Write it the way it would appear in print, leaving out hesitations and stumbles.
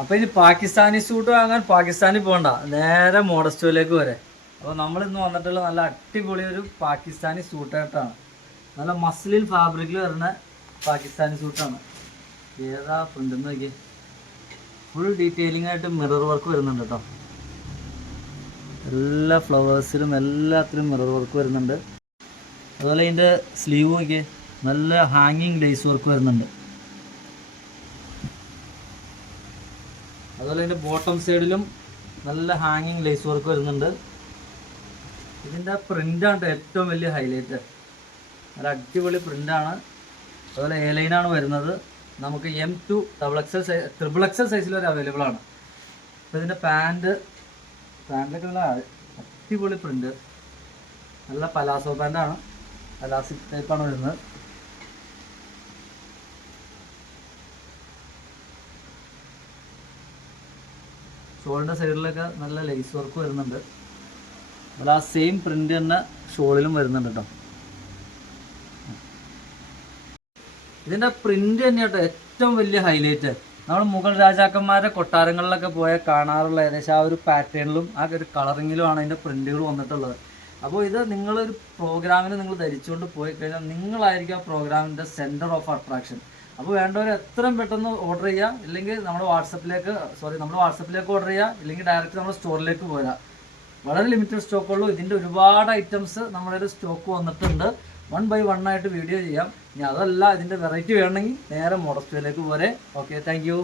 അപ്പോൾ ഇനി പാകിസ്ഥാനി സൂട്ട് വാങ്ങാൻ പാകിസ്ഥാനിൽ പോകണ്ട, നേരെ മോഡസ്റ്റോയിലേക്ക് വരെ. അപ്പോൾ നമ്മളിന്ന് വന്നിട്ടുള്ള നല്ല അടിപൊളി ഒരു പാകിസ്ഥാനി സൂട്ടായിട്ടാണ്. നല്ല മസ്ലിൻ ഫാബ്രിക്കിൽ വരുന്ന പാകിസ്ഥാനി സൂട്ടാണ്. ഏതാ പ്രിൻ്റെന്ന് നോക്കിയേ, ഫുൾ ഡീറ്റെയിലിംഗ് ആയിട്ട് മിറർ വർക്ക് വരുന്നുണ്ട് കേട്ടോ. എല്ലാ ഫ്ലവേഴ്സിലും എല്ലാത്തിലും മിറർ വർക്ക് വരുന്നുണ്ട്. അതുപോലെ ഇതിൻ്റെ സ്ലീവ് നോക്കിയേ, നല്ല ഹാങ്ങിങ് ലേസ് വർക്ക് വരുന്നുണ്ട്. അതുപോലെ ഇതിൻ്റെ ബോട്ടം സൈഡിലും നല്ല ഹാങ്ങിങ് ലേസ് വർക്ക് വരുന്നുണ്ട്. ഇതിൻ്റെ പ്രിൻ്റാണ് ഏറ്റവും വലിയ ഹൈലൈറ്റ്. നല്ല അടിപൊളി പ്രിൻ്റാണ്. അതുപോലെ എ ലൈനാണ് വരുന്നത്. നമുക്ക് M2 XXL ട്രിപ്പിൾ XL സൈസിൽ വരെ അവൈലബിൾ ആണ്. അപ്പോൾ ഇതിൻ്റെ പാൻറ്റിലൊക്കെ നല്ല അടിപൊളി പ്രിൻ്റ്, നല്ല പലാസോ പാൻറ്റാണ്, പലാസിക് ടൈപ്പാണ് വരുന്നത്. ഷോളിൻ്റെ സൈഡിലൊക്കെ നല്ല ലേസ് വർക്ക് വരുന്നുണ്ട്. അതുപോലെ ആ സെയിം പ്രിൻ്റ് തന്നെ ഷോളിലും വരുന്നുണ്ട് കേട്ടോ. ഇതിൻ്റെ പ്രിൻ്റ് തന്നെ കേട്ടോ ഏറ്റവും വലിയ ഹൈലൈറ്റ്. നമ്മൾ മുഗൾ രാജാക്കന്മാരുടെ കൊട്ടാരങ്ങളിലൊക്കെ പോയാൽ കാണാറുള്ള ഏകദേശം ആ ഒരു പാറ്റേണിലും ആ ഒരു കളറിങ്ങിലുമാണ് അതിൻ്റെ പ്രിൻ്റുകൾ വന്നിട്ടുള്ളത്. അപ്പോൾ ഇത് നിങ്ങളൊരു പ്രോഗ്രാമിന് നിങ്ങൾ ധരിച്ചുകൊണ്ട് പോയി കഴിഞ്ഞാൽ നിങ്ങളായിരിക്കും ആ പ്രോഗ്രാമിൻ്റെ സെൻറ്റർ ഓഫ് അട്രാക്ഷൻ. അപ്പോൾ വേണ്ടവർ എത്രയും പെട്ടെന്ന് ഓർഡർ ചെയ്യുക, ഇല്ലെങ്കിൽ നമ്മുടെ വാട്സപ്പിലേക്ക് ഓർഡർ ചെയ്യുക, ഇല്ലെങ്കിൽ ഡയറക്റ്റ് നമ്മുടെ സ്റ്റോറിലേക്ക് പോരാ. വളരെ ലിമിറ്റഡ് സ്റ്റോക്കുള്ളൂ. ഇതിൻ്റെ ഒരുപാട് ഐറ്റംസ് നമ്മുടെ സ്റ്റോക്ക് വന്നിട്ടുണ്ട്. 1 by 1 ആയിട്ട് വീഡിയോ ചെയ്യാം. ഇനി അതല്ല, ഇതിൻ്റെ വെറൈറ്റി വേണമെങ്കിൽ നേരെ മോഡസ്റ്റോയിലേക്ക് പോരെ. Okay, thank you.